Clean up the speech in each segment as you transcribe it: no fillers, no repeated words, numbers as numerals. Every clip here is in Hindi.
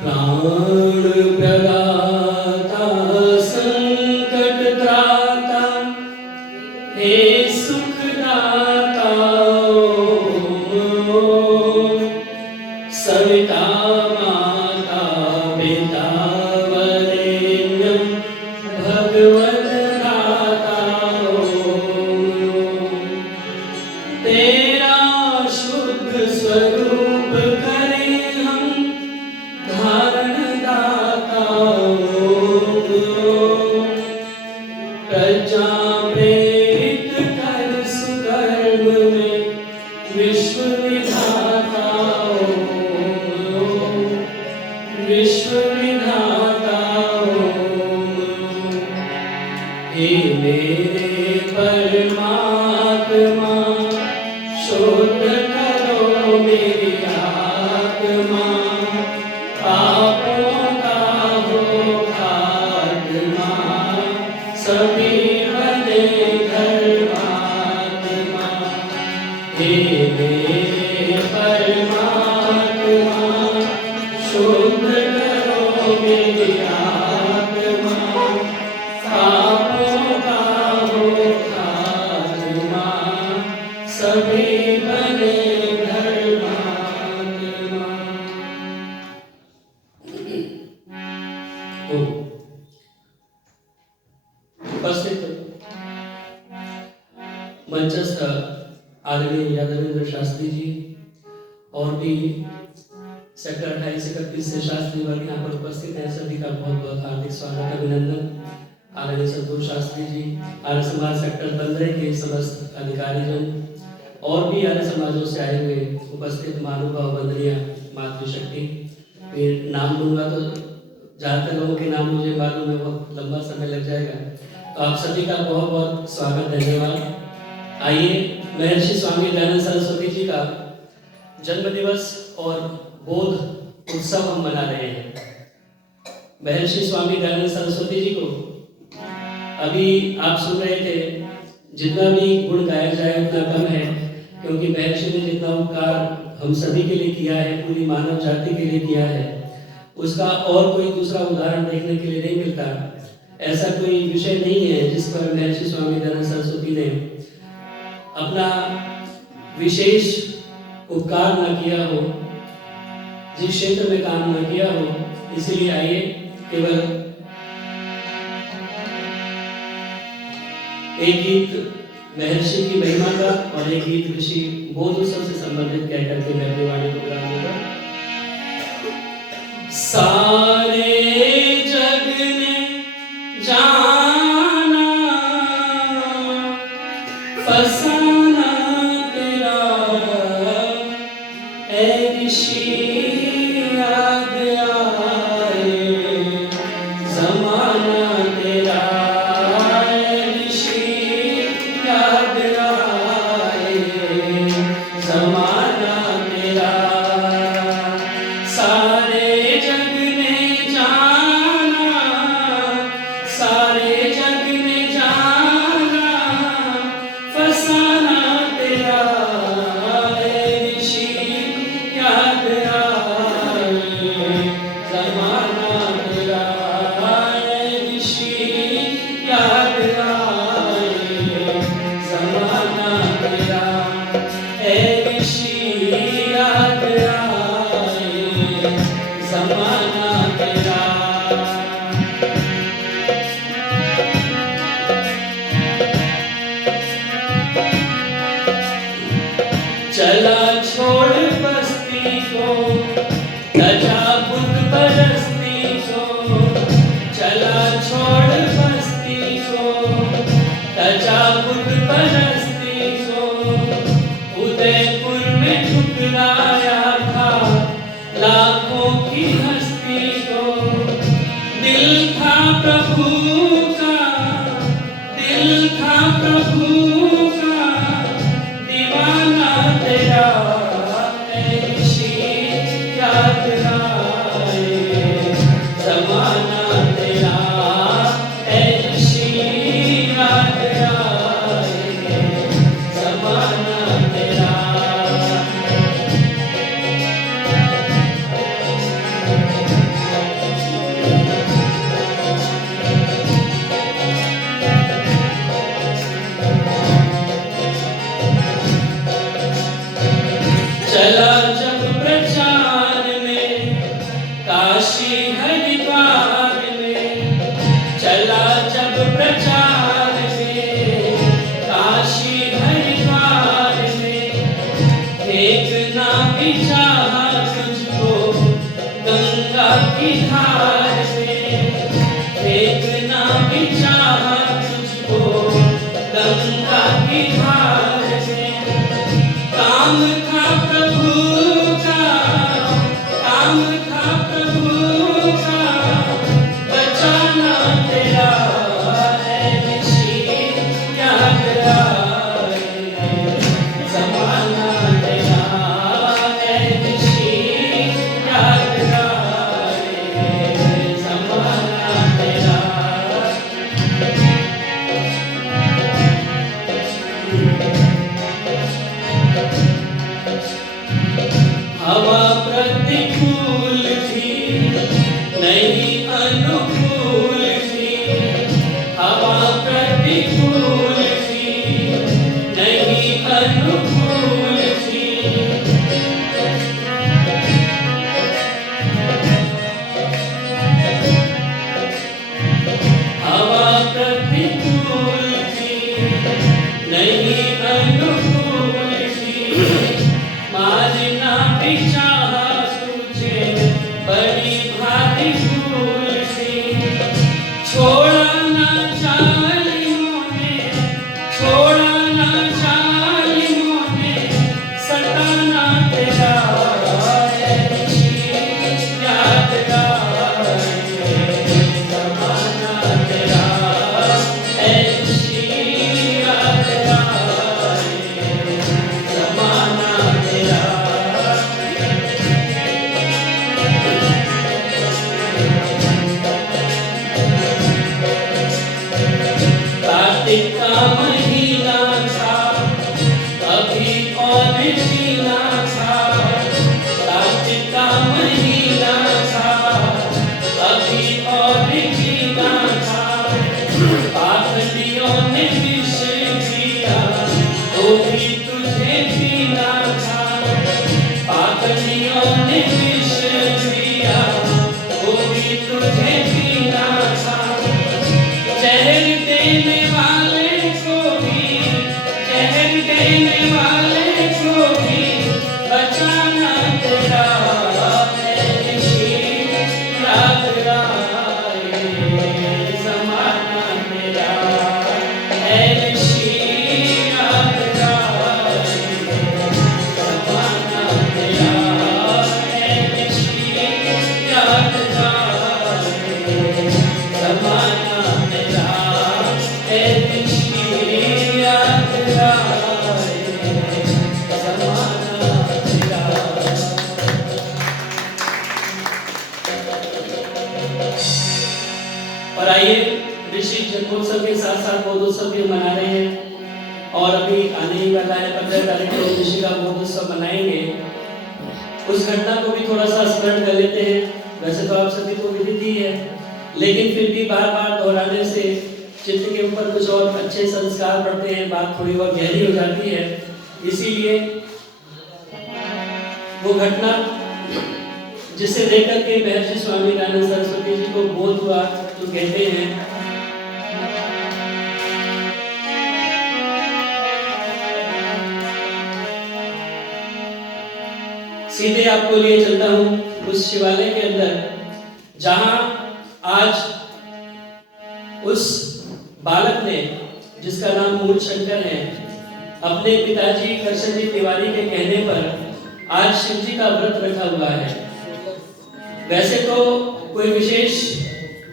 प्राण प्रदाता संकट त्राता हे सुखदाता सविता माता पिता वरेण्यं भगवद्भ्राता तेरा शुद्ध स्वरूप करें हम धारण दाता प्रजा प्रेरित कर सुकर्म में विश्व विधाता विश्व विधाता हे मेरे परमात्मा शुद्ध करो मेरी आत्मा पापों का हो खात्मा सभी बने धर्मात्मा हे मेरे परमात्मा शुद्ध करो मेरी आत्मा पापों का हो खात्मा सभी बने धर्मात्मा। उपस्थित मंचस्थ आदरणीय यादवेंद्र शास्त्री जी और भी सेक्टर 28-31 से शास्त्री वर्ग यहाँ पर उपस्थित हैं, सभी का बहुत बहुत हार्दिक स्वागत अभिनंदन। आदरणीय संतोष शास्त्री जी, आर्य समाज सेक्टर 15 के समस्त अधिकारीजन और भी आर्य समाजों से आए हुए उपस्थित महानुभाव वंदनीय मातृशक्ति, फिर नाम लूंगा तो ज़्यादातर लोगों के नाम मुझे मालूम है, बहुत लंबा समय लग जाएगा, तो आप सभी का बहुत बहुत स्वागत धन्यवाद। आइए महर्षि स्वामी दयानंद सरस्वती जी का जन्म दिवस और बोध उत्सव हम मना रहे हैं। महर्षि स्वामी दयानंद सरस्वती जी को अभी आप सुन रहे थे, जितना भी गुण गाया जाए उतना कम है, क्योंकि महर्षि ने जितना उपकार हम सभी के लिए किया है, पूरी मानव जाति के लिए किया है, उसका और कोई दूसरा उदाहरण देखने के लिए नहीं मिलता। ऐसा कोई विषय नहीं है जिस पर महर्षि स्वामी दयानंद सरस्वती ने अपना विशेष उपकार न किया हो, जिस क्षेत्र में काम न किया हो। इसलिए आइए केवल एक गीत महर्षि की महिमा का और एक गीत ऋषि बोध उत्सव से संबंधित कह करके मैं अपनी वाणी को विराम दूंगा। सारे जग ने जाना फसाना तेरा ऐ ऋषि याद आए जमाना तेरा ऐ ऋषि याद आए जमाना तेरा सारे जग ने जाना सारे जग ने जाना फसाना तेरा ऐ ऋषि याद आए की धार में फेंकना भी चाहा तुझको गंगा की धार में। काम था प्रभु का, काम था प्रभु का, बचाना तेरा है ऋषि याद आए। ज़माना तेरा है ऋषि याद आए। ज़माना तेरा। हवा प्रतिकूल थी नहीं अनुकूल थी, हवा प्रतिकूल थी नहीं अनुकूल थी। हवा प्रतिकूल थी नहीं अनुकूल थी। मारना भी चाहा तुझे बड़ी भारी भूल थी। छोड़ा ना जालिमों ने, छोड़ा ना जालिमों ने, सताना तेरा है ऋषि याद आए। ज़माना तेरा है ऋषि याद आए। ज़माना तेरा। कार्तिक का महीना था अभी और जीना था। कार्तिक का महीना था अभी और जीना था। पाखंडियों ने विष पिया तो भी तुझे पीना था। पाखंडियों ने विष पिया तो भी तुझे पीना था। जहर देने वाले को भी, जहर देने वाले को भी बचाना तेरा है ऋषि याद आए। ज़माना तेरा है ऋषि याद आए। ज़माना तेरा है ऋषि याद आए। ज़माना तेरा है ऋषि याद आए। ज़माना तेरा। और आइए ऋषि जन्मोत्सव के साथ साथ बोधोत्सव भी मना रहे हैं और अभी आने ही वाला है 15 तारीख को ऋषि का बोधोत्सव मनाएंगे। उस घटना को भी थोड़ा सा स्मरण कर लेते हैं। वैसे तो आप सभी को विदित ही है, लेकिन फिर भी बार बार दोहराने से चित्त के ऊपर कुछ और अच्छे संस्कार पड़ते हैं, बात थोड़ी और गहरी हो जाती है। इसीलिए वो घटना जिसे लेकर के महर्षि स्वामी दयानंद सरस्वती जी को बोध हुआ, जो कहते हैं सीधे आपको लिए चलता हूं उस शिवालय के अंदर जहां आज उस बालक ने, जिसका नाम मूल शंकर है, अपने पिताजी करशन जी तिवारी के कहने पर आज शिव जी का व्रत रखा हुआ है। वैसे तो कोई विशेष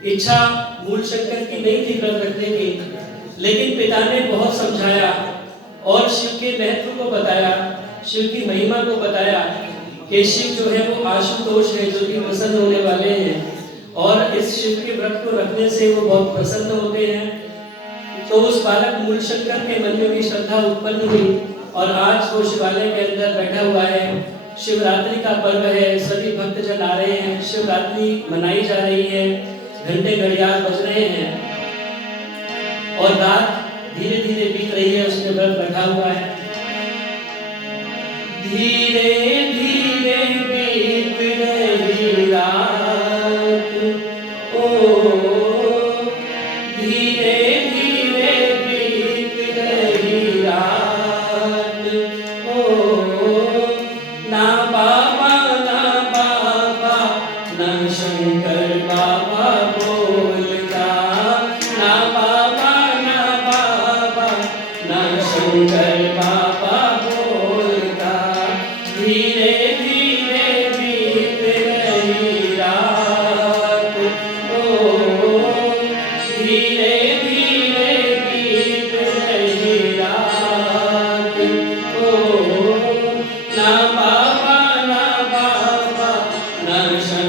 इच्छा मूल शंकर की नहीं थी व्रत रखने की, लेकिन पिता ने बहुत समझाया और शिव के महत्व को बताया, शिव की महिमा को बताया कि शिव जो है वो आशुतोष है, जो कि प्रसन्न होने वाले हैं और इस शिव के व्रत को रखने से वो बहुत प्रसन्न होते हैं। तो उस बालक मूल शंकर के मन में भी श्रद्धा उत्पन्न हुई और आज वो शिवालय के अंदर बैठा हुआ है। शिवरात्रि का पर्व है, सभी भक्तजन आ रहे हैं, शिवरात्रि मनाई जा रही है, घंटे घड़ियाल बज रहे हैं और रात धीरे धीरे बीत रही है। उसने व्रत रखा हुआ है। धीरे धीरे बीत रही रात, ओ धीरे धीरे बीत रही रात, ओ ना बाबा ना शंकर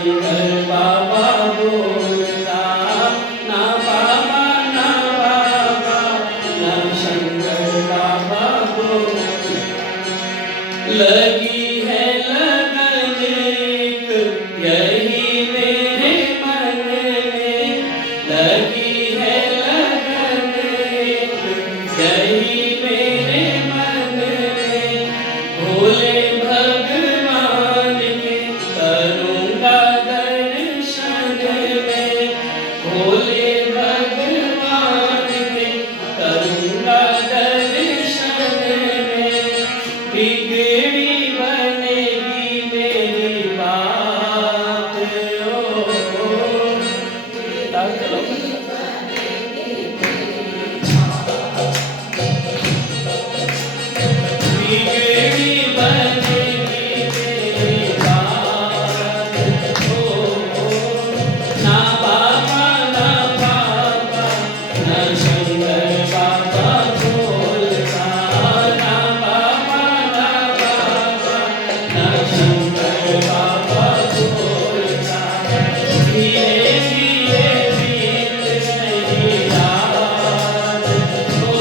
शंकर बाबा बोलता, ना बाबा ना बाबा, ना शंकर बाबा बोलता। लगी है लगन एक यही मेरे मन में, लगी है लगन एक यही मेरे मन में, भोले भगवान के करूँगा दर्शन में, भोले भगवान के करूँगा दर्शन में, बिगड़ी बनेगी मेरी बात ओ, बिगड़ी बनेगी मेरी बात ओ, ना बाबा ना बाबा, ना शंकर बाबा बोलता, ना बाबा ना बाबा, ना शंकर बाबा बोलता। धीरे धीरे बीत गई रात ओ,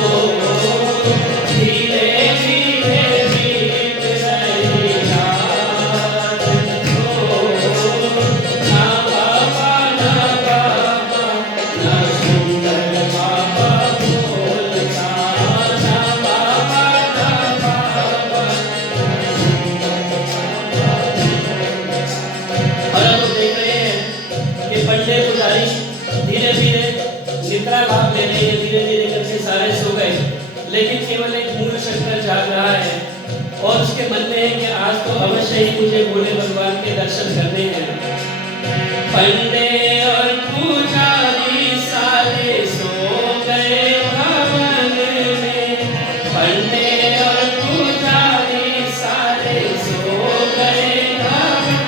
धीरे धीरे बीत गई रात ओ, ना बाबा ना बाबा, ना शंकर बाबा बोलता, ना बाबा ना बाबा। और अब हम देख रहे हैं कि पंडे पुजारी धीरे धीरे निद्रा लाभ ले रहे हैं, धीरे धीरे करके सारे सो गए, लेकिन केवल एक मूल शंकर जाग रहा है और उसके मन में है कि आज तो अवश्य ही मुझे भोले भगवान के दर्शन करने हैं। पंडे और पुजारी सारे सो गए भवन में, पंडे और पुजारी सारे सो गए भवन।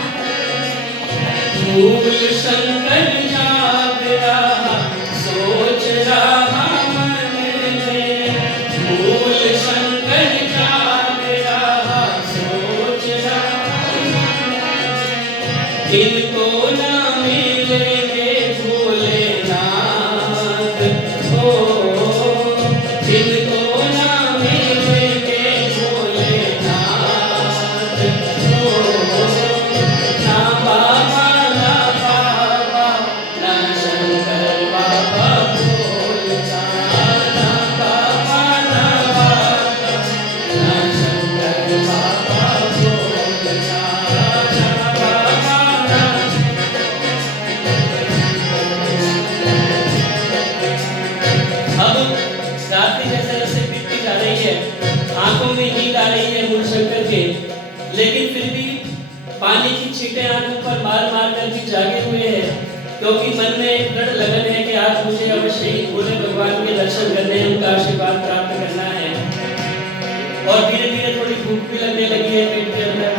मूल शंकर जाग रहा सोच रहा मन में, मूल शंकर जाग रहा सोच रहा मन में। इनको ना मिलेंगे भोलेनाथ ओ, इनको ना मिलेंगे भोलेनाथ ओ, ना बाबा ना बाबा, ना शंकर बाबा बोलता, ना बाबा ना बाबा, ना शंकर बाबा बोलता, ना बाबा ना। अब रात्रि जैसे जैसे बीतती जा रही है, आंखों में नींद आ रही है मूल शंकर के, लेकिन फिर भी पानी की छींटें आंखों पर मार मार कर भी जागे हुए हैं, क्योंकि मन में एक दृढ़ लगन है कि आज मुझे अवश्य ही भोले भगवान के दर्शन करने हैं, उनका आशीर्वाद प्राप्त करना है। और धीरे धीरे थोड़ी भूख भी लगने लगी है पेट के अंदर,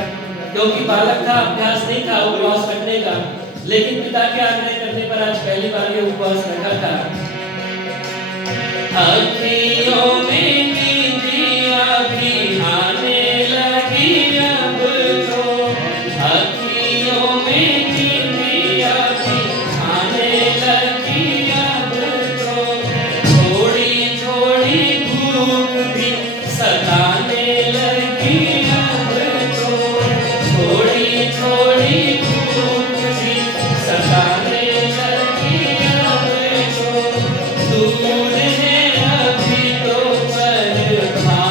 क्योंकि बालक था, अभ्यास नहीं था उपवास रखने का, लेकिन पिता के आग्रह करने पर आज पहली बार ये उपवास रखा था। अखियों में नींदिया भी आने लगी अब तो, अखियों में नींदिया भी आने लगी अब तो, थोड़ी थोड़ी भूख भी सताने लगी अब तो, थोड़ी थोड़ी भूख भी सताने लगी अब तो, दूर है अभी तो प्रभात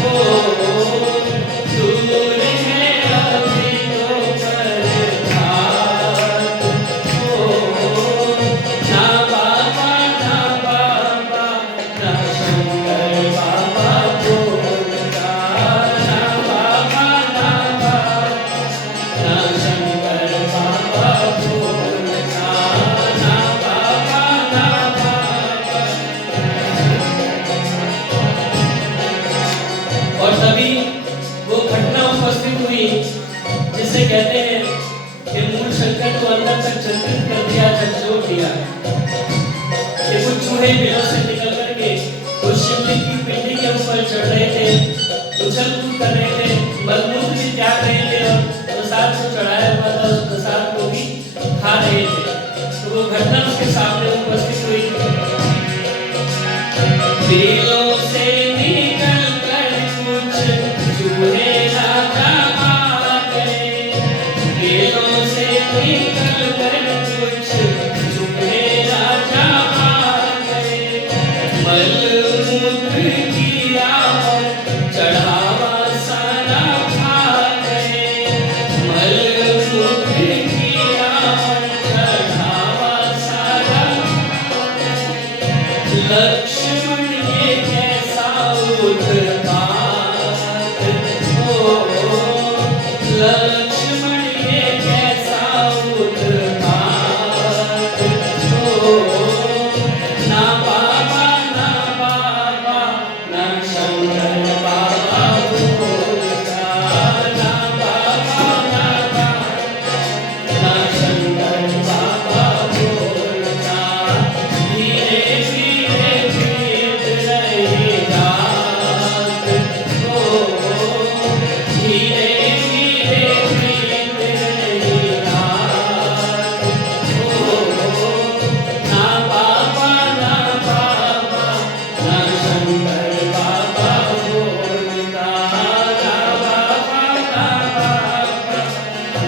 ओ, दूर है अभी तो प्रभात ओ, ना बाबा ना बाबा, ना शंकर बाबा बोलता, ना बाबा ना बाबा, ना शंकर बाबा बोलता, ना बाबा ना बाबा। और तभी वो घटना उपस्थित हुई जिसे कहते हैं कि मूल शंकर को अंदर तक चिंतित कर दिया, झकझोर दिया कि कुछ चूहे बिलों से निकल करके उस शिवलिंग की पिंडी के ऊपर चढ़ रहे थे, उछल कूद कर रहे थे, मलमूत्र भी त्याग रहे थे और प्रसाद को चढ़ाया हुआ था दिलों से निकल कर कुछ चूहे राजा आ गए, दिलों से निकल कर कुछ चूहे राजा आ गए। मलमूत्र किया और चढ़ावा सारा खा गए, मलमूत्र किया और चढ़ावा सारा। लक्ष्मण ये कैसा उत्पात हो, लक्ष्मण ये कैसा उत्पात हो। ना बाबा ना बाबा ना शंकर बाबा बोलता, ना बाबा ना बाबा ना शंकर बाबा बोलता। धीरे धीरे बीत रही रात हो, धीरे धीरे बीत रही रात हो। ना बाबा ना बाबा ना शंकर बाबा बोलता, ना बाबा ना बाबा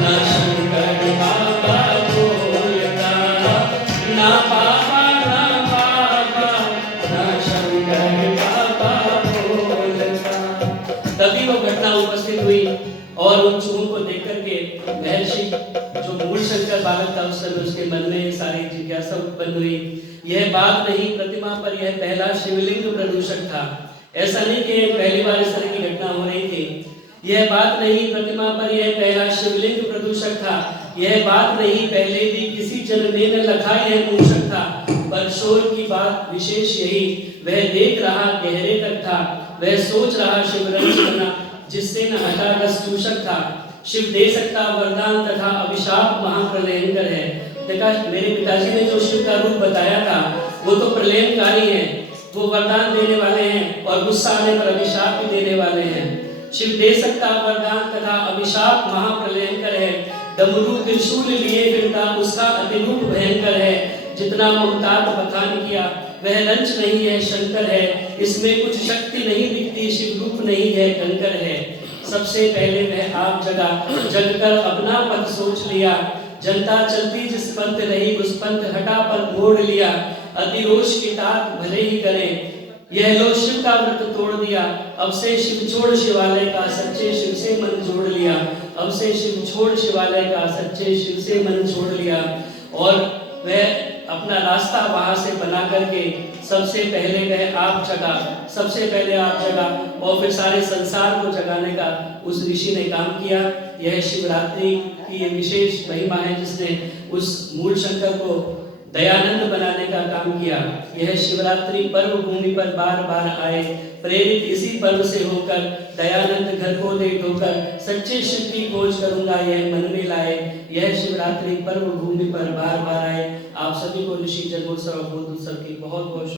ना शंकर बाबा बोलता, ना बाबा ना बाबा ना शंकर बाबा बोलता। तभी वो घटना उपस्थित हुई और उन चूहों को देख करके महर्षि जो मूल शंकर बालक था उस समय उसके मन में सारी जिज्ञासा उत्पन्न हुई। यह बात नहीं प्रतिमा पर यह पहला शिवलिंग प्रदूषक था। ऐसा नहीं कि पहली बार इस तरह की घटना हो रही थी। यह बात नहीं प्रतिमा पर यह पहला शिवलिंग प्रदूषक था। यह बात नहीं पहले भी किसी जन ने न लखा यह मूषक था। पर शोर की बात विशेष यही, वह देख रहा गहरे तक था, वह सोच रहा शिवरंज बना जिससे न हटा रस चूषक था। शिव दे सकता वरदान तथा अभिशाप महाप्रलयंकर है। देखा मेरे पिताजी ने जो शिव का रूप बताया था वो तो प्रलयंकारी है, वो वरदान देने वाले हैं और गुस्सा आने पर अभिशाप भी देने वाले हैं। शिव दे सकता वरदान तथा अभिशाप महाप्रलयंकर है। डमरू त्रिशूल लिए फिरता उसका अतिरूप भयंकर है। जितना मुमताज बखान किया वह लंच नहीं है शंकर है। इसमें कुछ शक्ति नहीं दिखती शिव रूप नहीं है कंकर है। सबसे पहले वह आप जगा जगकर अपना पथ सोच लिया। जनता चलती जिस पंथ रही उस पंथ हटा पर मोड़ लिया। अतिरोष की तात भले ही करें यह लो शिव का व्रत तोड़ दिया। अब से शिव छोड़ शिवालय का सच्चे शिव से मन जोड़ लिया। अब से शिव छोड़ शिवालय का सच्चे शिव से मन जोड़ लिया। और वह अपना रास्ता वहां से बना करके सबसे पहले वह आप जगा, सबसे पहले आप जगा और फिर सारे संसार को जगाने का उस ऋषि ने काम किया। यह शिवरात्रि की ये विशेष महिमा है जिसने उस मूल शंकर को दयानंद बनाने का काम किया। यह शिवरात्रि पर्व भूमि पर बार बार आए, प्रेरित इसी पर्व से होकर दयानंद घर को दे ढोकर सच्चे शिव की खोज करूंगा यह मन में लाए। यह शिवरात्रि पर्व भूमि पर बार बार आए। आप सभी को ऋषि जन्मोत्सव और बोध उत्सव की बहुत बहुत